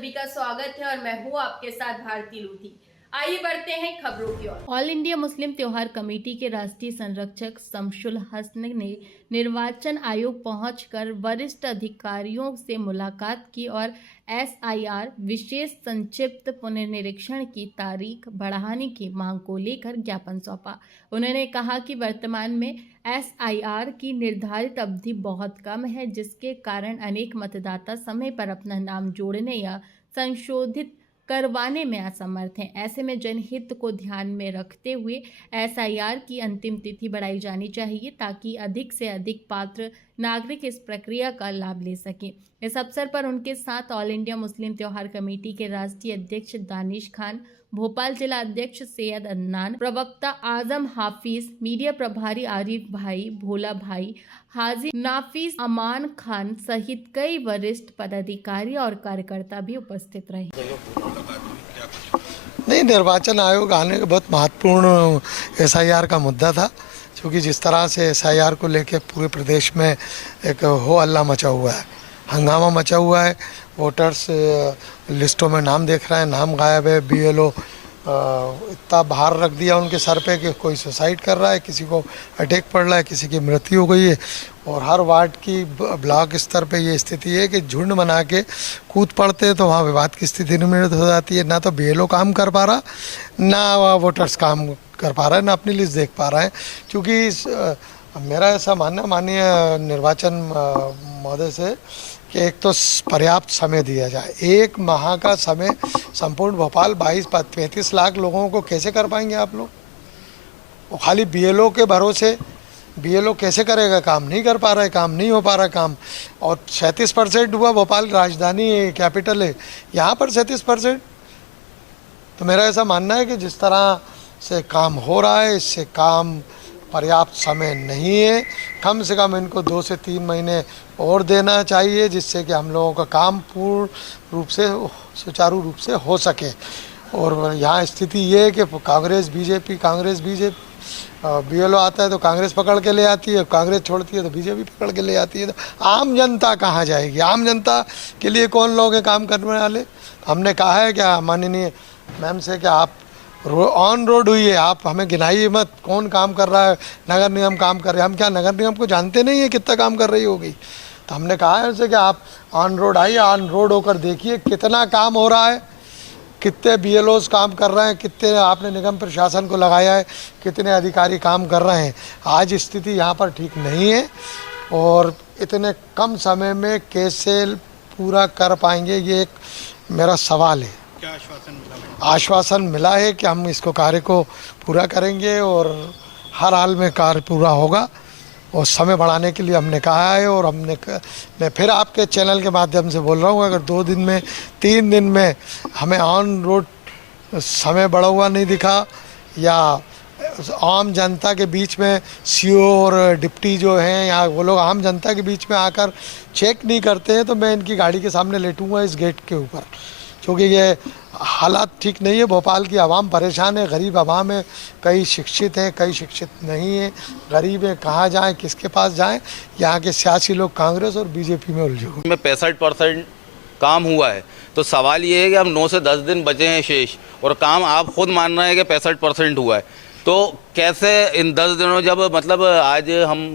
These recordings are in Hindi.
सभी का स्वागत है और मैं हूँ आपके साथ भारती लूथी। आइए बढ़ते हैं खबरों की ओर। ऑल इंडिया मुस्लिम त्योहार कमेटी के राष्ट्रीय संरक्षक शमसुल हसन ने निर्वाचन आयोग पहुंचकर वरिष्ठ अधिकारियों से मुलाकात की और एसआईआर विशेष संक्षिप्त पुनर्निरीक्षण की तारीख बढ़ाने की मांग को लेकर ज्ञापन सौंपा। उन्होंने कहा कि वर्तमान में एसआईआर की निर्धारित अवधि बहुत कम है, जिसके कारण अनेक मतदाता समय पर अपना नाम जोड़ने या संशोधित करवाने में असमर्थ हैं। ऐसे में जनहित को ध्यान में रखते हुए एसआईआर की अंतिम तिथि बढ़ाई जानी चाहिए ताकि अधिक से अधिक पात्र नागरिक इस प्रक्रिया का लाभ ले सकें। इस अवसर पर उनके साथ ऑल इंडिया मुस्लिम त्योहार कमेटी के राष्ट्रीय अध्यक्ष दानिश खान, भोपाल जिला अध्यक्ष सैयद अदनान, प्रवक्ता आजम हाफिज, मीडिया प्रभारी आरिफ भाई, भोला भाई, हाजी नाफिस, अमान खान सहित कई वरिष्ठ पदाधिकारी और कार्यकर्ता भी उपस्थित रहे। नहीं, निर्वाचन आयोग आने का बहुत महत्वपूर्ण एसआईआर का मुद्दा था, क्योंकि जिस तरह से एसआईआर को लेकर पूरे प्रदेश में एक हो हल्ला मचा हुआ है, हंगामा मचा हुआ है। वोटर्स लिस्टों में नाम देख रहे हैं, नाम गायब है। बीएलओ इतना भार रख दिया उनके सर पे कि कोई सुसाइड कर रहा है, किसी को अटैक पड़ रहा है, किसी की मृत्यु हो गई है। और हर वार्ड की ब्लॉक स्तर पे ये स्थिति है कि झुंड बना के कूद पड़ते हैं, तो वहाँ विवाद की स्थिति निर्मित हो जाती है। ना तो बीएलओ काम कर पा रहा, ना वोटर्स काम कर पा रहा है, ना अपनी लिस्ट देख पा रहा है। क्योंकि मेरा ऐसा मानना माननीय निर्वाचन महोदय से कि एक तो पर्याप्त समय दिया जाए। एक माह का समय संपूर्ण भोपाल 22-35 लाख लोगों को कैसे कर पाएंगे आप लोग? वो खाली बीएलओ के भरोसे, बीएलओ कैसे करेगा? काम नहीं कर पा रहा है, काम नहीं हो पा रहा है काम। और 37% हुआ, भोपाल राजधानी कैपिटल है, यहाँ पर 37%। तो मेरा ऐसा मानना है कि जिस तरह से काम हो रहा है, इससे काम पर्याप्त समय नहीं है। कम से कम इनको 2 से 3 महीने और देना चाहिए, जिससे कि हम लोगों का काम पूर्ण रूप से सुचारू रूप से हो सके। और यहाँ स्थिति ये है कि कांग्रेस बीजेपी बीएलओ आता है तो कांग्रेस पकड़ के ले आती है, कांग्रेस छोड़ती है तो बीजेपी पकड़ के ले आती है। तो आम जनता कहाँ जाएगी? आम जनता के लिए कौन लोग हैं काम करने वाले? हमने कहा है क्या माननीय मैम से कि आप ऑन रोड हुई है, आप हमें गिनाइए मत कौन काम कर रहा है। नगर निगम काम कर रहे हैं, हम क्या नगर निगम को जानते नहीं है कितना काम कर रही होगी? तो हमने कहा है उनसे कि आप ऑन रोड आइए, ऑन रोड होकर देखिए कितना काम हो रहा है, कितने बीएलओस काम कर रहे हैं, कितने आपने निगम प्रशासन को लगाया है, कितने अधिकारी काम कर रहे हैं। आज स्थिति यहाँ पर ठीक नहीं है और इतने कम समय में कैसे पूरा कर पाएंगे, ये एक मेरा सवाल है। क्या आश्वासन मिला? आश्वासन मिला है कि हम इसको कार्य को पूरा करेंगे और हर हाल में कार्य पूरा होगा। और समय बढ़ाने के लिए हमने कहा है और मैं फिर आपके चैनल के माध्यम से बोल रहा हूँ, अगर 2 दिन में 3 दिन में हमें ऑन रोड समय बढ़ा हुआ नहीं दिखा या आम जनता के बीच में सीओ और डिप्टी जो हैं या वो लोग आम जनता के बीच में आकर चेक नहीं करते हैं, तो मैं इनकी गाड़ी के सामने लेटूँगा इस गेट के ऊपर। क्योंकि ये हालात ठीक नहीं है। भोपाल की आवाम परेशान है, गरीब आवाम है, कई शिक्षित हैं, कई शिक्षित नहीं है। गरीब है, कहाँ जाएं, किसके पास जाएं? यहाँ के सियासी लोग कांग्रेस और बीजेपी में उलझे हुए। में 65% काम हुआ है, तो सवाल ये है कि अब 9 से 10 दिन बचे हैं शेष, और काम आप खुद मान रहे हैं कि 65% हुआ है। तो कैसे इन 10 दिनों, जब मतलब आज हम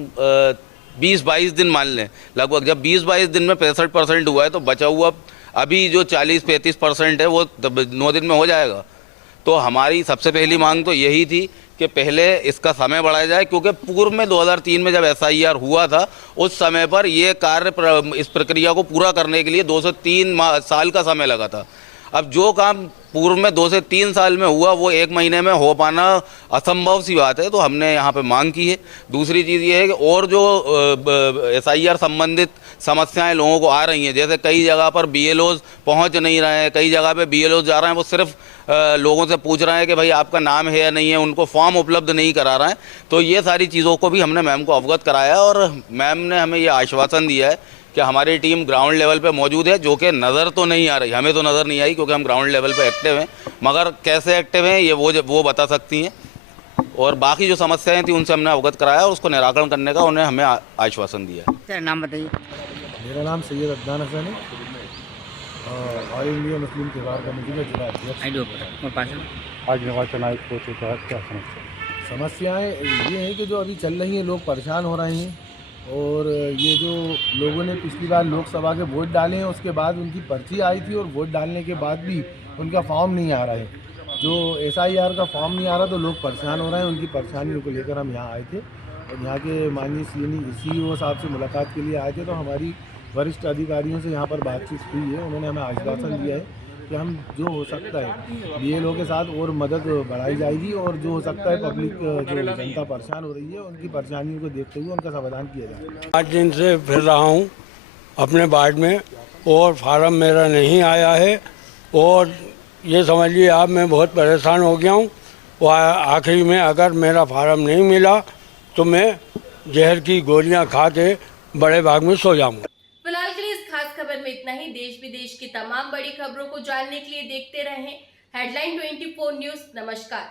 20-22 दिन मान लें लगभग, जब 20-22 दिन में 65% हुआ है, तो बचा हुआ अभी जो 40-35% है वो 9 दिन में हो जाएगा। तो हमारी सबसे पहली मांग तो यही थी कि पहले इसका समय बढ़ाया जाए, क्योंकि पूर्व में 2003 में जब एसआईआर हुआ था, उस समय पर ये कार्य इस प्रक्रिया को पूरा करने के लिए 2 से 3 साल का समय लगा था। अब जो काम पूर्व में 2 से 3 साल में हुआ वो 1 महीने में हो पाना असंभव सी बात है। तो हमने यहाँ पे मांग की है। दूसरी चीज़ ये है कि और जो एसआईआर संबंधित समस्याएं लोगों को आ रही हैं, जैसे कई जगह पर बीएलओज पहुँच नहीं रहे हैं, कई जगह पे बीएलओज जा रहे हैं, वो सिर्फ लोगों से पूछ रहे हैं कि भाई आपका नाम है या नहीं है, उनको फॉर्म उपलब्ध नहीं करा रहे हैं। तो ये सारी चीज़ों को भी हमने मैम को अवगत कराया और मैम ने हमें ये आश्वासन दिया है कि हमारी टीम ग्राउंड लेवल पे मौजूद है, जो कि नज़र तो नहीं आ रही, हमें तो नज़र नहीं आई क्योंकि हम ग्राउंड लेवल पे एक्टिव हैं, मगर कैसे एक्टिव हैं ये वो बता सकती हैं। और बाकी जो समस्याएं थी उनसे हमने अवगत कराया और उसको निराकरण करने का उन्हें हमें आश्वासन दिया है। सर नाम बताइए। मेरा नाम सैयद अदनान हसन है। ऑल इंडिया मुस्लिम त्योहार कमेटी का जिला अध्यक्ष। आज निर्वाचन आयोग पहुंचे तो आज क्या समस्या? समस्याएं ये हैं कि जो अभी चल रही हैं, लोग परेशान हो रहे हैं और ये जो लोगों ने पिछली बार लोकसभा के वोट डाले हैं उसके बाद उनकी पर्ची आई थी और वोट डालने के बाद भी उनका फॉर्म नहीं आ रहा है। जो SIR का फॉर्म नहीं आ रहा तो लोग परेशान हो रहे हैं। उनकी परेशानियों को लेकर हम यहाँ आए थे और यहाँ के माननीय CEO साहब से मुलाकात के लिए आए थे। तो हमारी वरिष्ठ अधिकारियों से यहाँ पर बातचीत हुई है। उन्होंने हमें आश्वासन दिया है कि हम जो हो सकता है BLO के साथ और मदद बढ़ाई जाएगी और जो हो सकता है पब्लिक जो जनता परेशान हो रही है उनकी परेशानियों को देखते हुए उनका समाधान किया जाएगा। 5 दिन से फिर रहा हूँ अपने वार्ड में और फार्म मेरा नहीं आया है और ये समझिए आप मैं बहुत परेशान हो गया हूँ। और आखिरी में अगर मेरा फार्म नहीं मिला तो मैं जहर की गोलियाँ खा के बड़े भाग में सो जाऊँगा। फिलहाल के लिए इस खास खबर में इतना ही। देश विदेश की तमाम बड़ी खबरों को जानने के लिए देखते रहें हेडलाइन 24 न्यूज। नमस्कार।